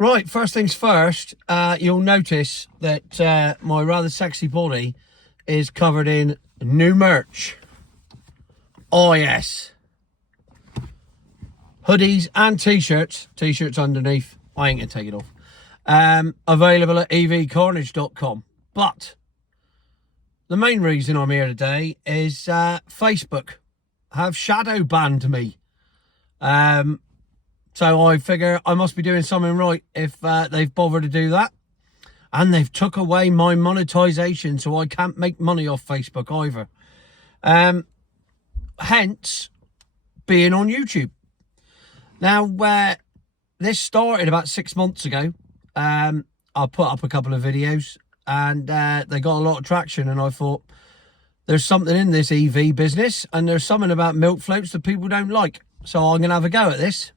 Right, first things first, you'll notice that my rather sexy body is covered in new merch. Oh yes. Hoodies and t-shirts. T-shirts underneath. I ain't going to take it off. Available at evcarnage.com. But the main reason I'm here today is Facebook have shadow banned me. So I figure I must be doing something right if they've bothered to do that. And they've took away my monetization, so I can't make money off Facebook either. Hence, being on YouTube. Now, this started about 6 months ago. I put up a couple of videos and they got a lot of traction, and I thought, there's something in this EV business and there's something about milk floats that people don't like. So I'm going to have a go at this.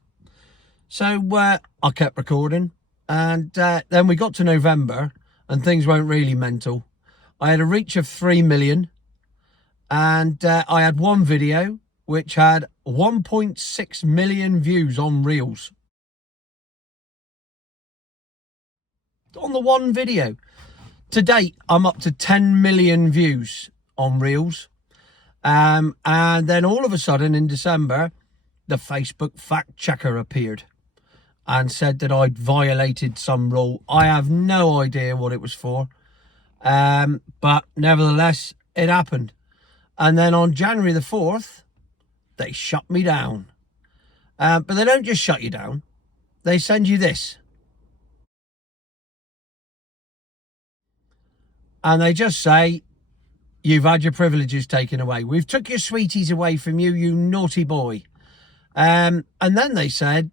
So I kept recording, and then we got to November and things weren't really mental. I had a reach of 3 million, and I had one video which had 1.6 million views on Reels. On the one video. To date, I'm up to 10 million views on Reels. And then all of a sudden in December, the Facebook fact checker appeared and said that I'd violated some rule. I have no idea what it was for. But nevertheless, it happened. And then on January the 4th, they shut me down. But they don't just shut you down. They send you this. And they just say, you've had your privileges taken away. We've took your sweeties away from you, you naughty boy. And then they said,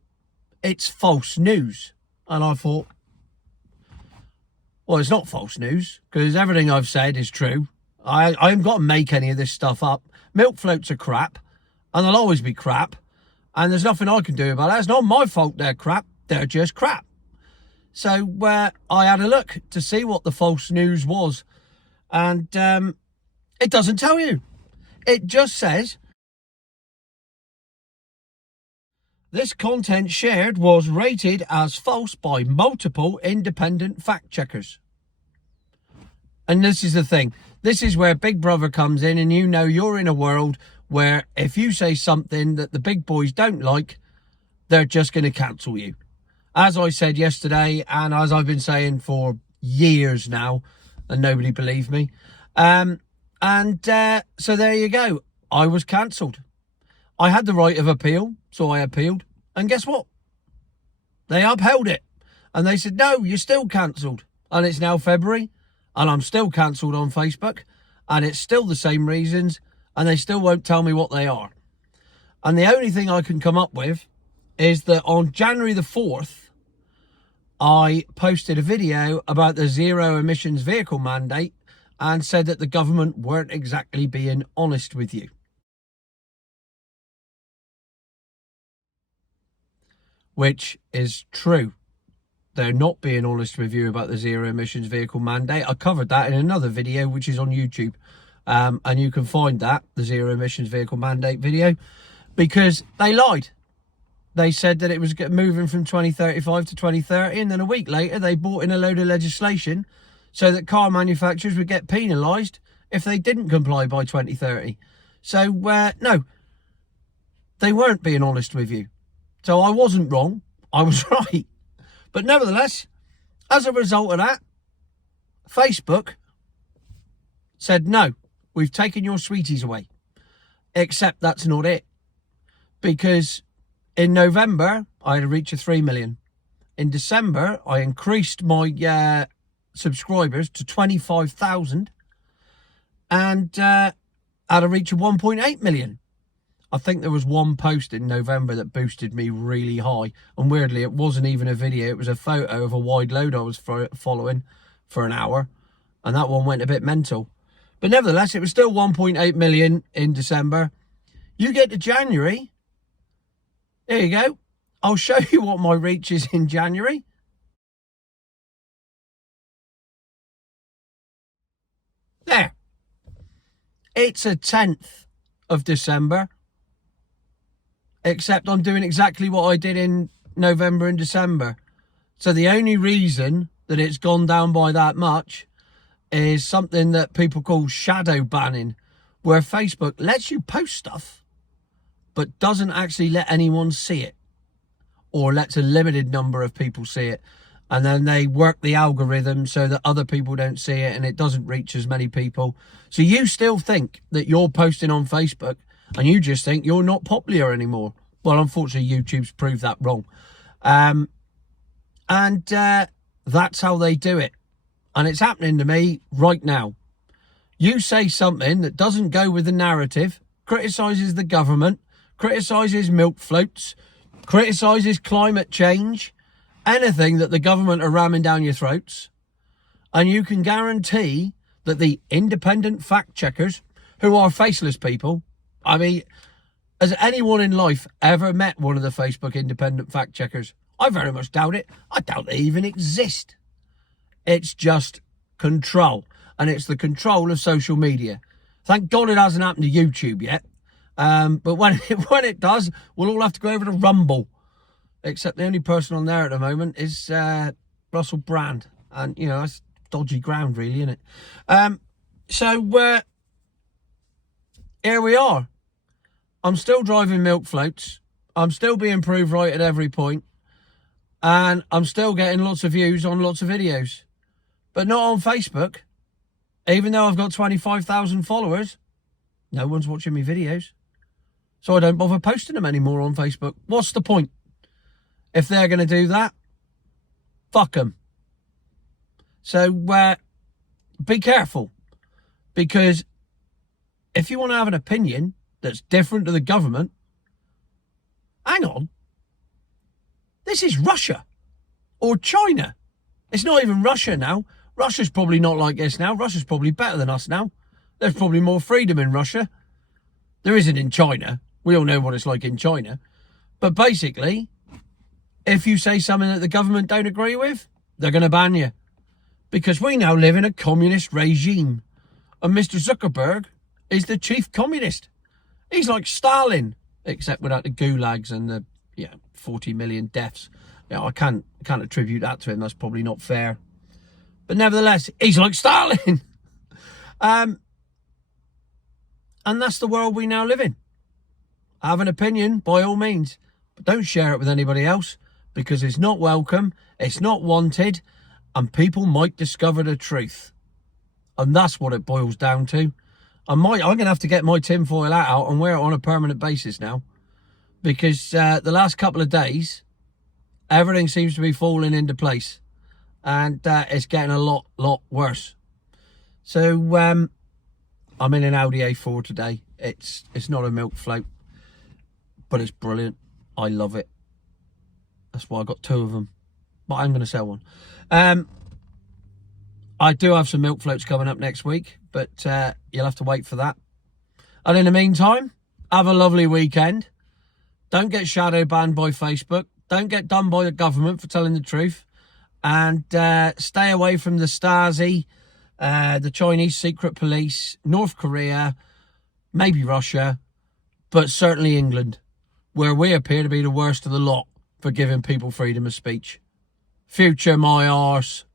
it's false news. And I thought, well, it's not false news, because everything I've said is true. I haven't got to make any of this stuff up. Milk floats are crap, and they'll always be crap. And there's nothing I can do about it. It's not my fault they're crap. They're just crap. So I had a look to see what the false news was. And it doesn't tell you. It just says, this content shared was rated as false by multiple independent fact checkers. And this is the thing. This is where Big Brother comes in, and you know you're in a world where if you say something that the big boys don't like, they're just going to cancel you. As I said yesterday, and as I've been saying for years now, and nobody believed me. So there you go. I was cancelled. I had the right of appeal, so I appealed. And guess what? They upheld it. And they said, no, you're still cancelled. And it's now February, and I'm still cancelled on Facebook. And it's still the same reasons, and they still won't tell me what they are. And the only thing I can come up with is that on January the 4th, I posted a video about the zero emissions vehicle mandate and said that the government weren't exactly being honest with you. Which is true. They're not being honest with you about the zero emissions vehicle mandate. I covered that in another video, which is on YouTube. And you can find that, the zero emissions vehicle mandate video, because they lied. They said that it was moving from 2035 to 2030, and then a week later they brought in a load of legislation so that car manufacturers would get penalised if they didn't comply by 2030. So, no, they weren't being honest with you. So I wasn't wrong, I was right. But nevertheless, as a result of that, Facebook said, no, we've taken your sweeties away. Except that's not it. Because in November, I had a reach of 3 million. In December, I increased my subscribers to 25,000 and had a reach of 1.8 million. I think there was one post in November that boosted me really high. And weirdly, it wasn't even a video. It was a photo of a wide load I was following for an hour. And that one went a bit mental. But nevertheless, it was still 1.8 million in December. You get to January. There you go. I'll show you what my reach is in January. There. It's a 10th of December. Except I'm doing exactly what I did in November and December. So the only reason that it's gone down by that much is something that people call shadow banning, where Facebook lets you post stuff but doesn't actually let anyone see it, or lets a limited number of people see it, and then they work the algorithm so that other people don't see it and it doesn't reach as many people. So you still think that you're posting on Facebook and you just think you're not popular anymore. Well, unfortunately, YouTube's proved that wrong. And that's how they do it. And it's happening to me right now. You say something that doesn't go with the narrative, criticises the government, criticises milk floats, criticises climate change, anything that the government are ramming down your throats, and you can guarantee that the independent fact checkers, who are faceless people, I mean, has anyone in life ever met one of the Facebook independent fact checkers? I very much doubt it. I doubt they even exist. It's just control, and it's the control of social media. Thank God it hasn't happened to YouTube yet. But when it does, we'll all have to go over to Rumble. Except the only person on there at the moment is Russell Brand. And, you know, that's dodgy ground, really, isn't it? So here we are. I'm still driving milk floats. I'm still being proved right at every point. And I'm still getting lots of views on lots of videos. But not on Facebook. Even though I've got 25,000 followers, no one's watching me videos. So I don't bother posting them anymore on Facebook. What's the point? If they're going to do that, fuck them. So be careful. Because if you want to have an opinion that's different to the government, hang on. This is Russia or China. It's not even Russia now. Russia's probably not like this now. Russia's probably better than us now. There's probably more freedom in Russia. There isn't in China. We all know what it's like in China. But basically, if you say something that the government don't agree with, they're going to ban you. Because we now live in a communist regime. And Mr. Zuckerberg is the chief communist. He's like Stalin, except without the gulags and the 40 million deaths. I can't attribute that to him. That's probably not fair. But nevertheless, he's like Stalin. And that's the world we now live in. Have an opinion, by all means. But don't share it with anybody else. Because it's not welcome. It's not wanted. And people might discover the truth. And that's what it boils down to. I'm going to have to get my tinfoil hat out and wear it on a permanent basis now. Because the last couple of days, everything seems to be falling into place. And it's getting a lot worse. So I'm in an Audi A4 today. It's not a milk float. But it's brilliant. I love it. That's why I got two of them. But I'm going to sell one. I do have some milk floats coming up next week. But you'll have to wait for that. And in the meantime, have a lovely weekend. Don't get shadow banned by Facebook. Don't get done by the government for telling the truth. And stay away from the Stasi, the Chinese secret police, North Korea, maybe Russia, but certainly England, where we appear to be the worst of the lot for giving people freedom of speech. Future my arse.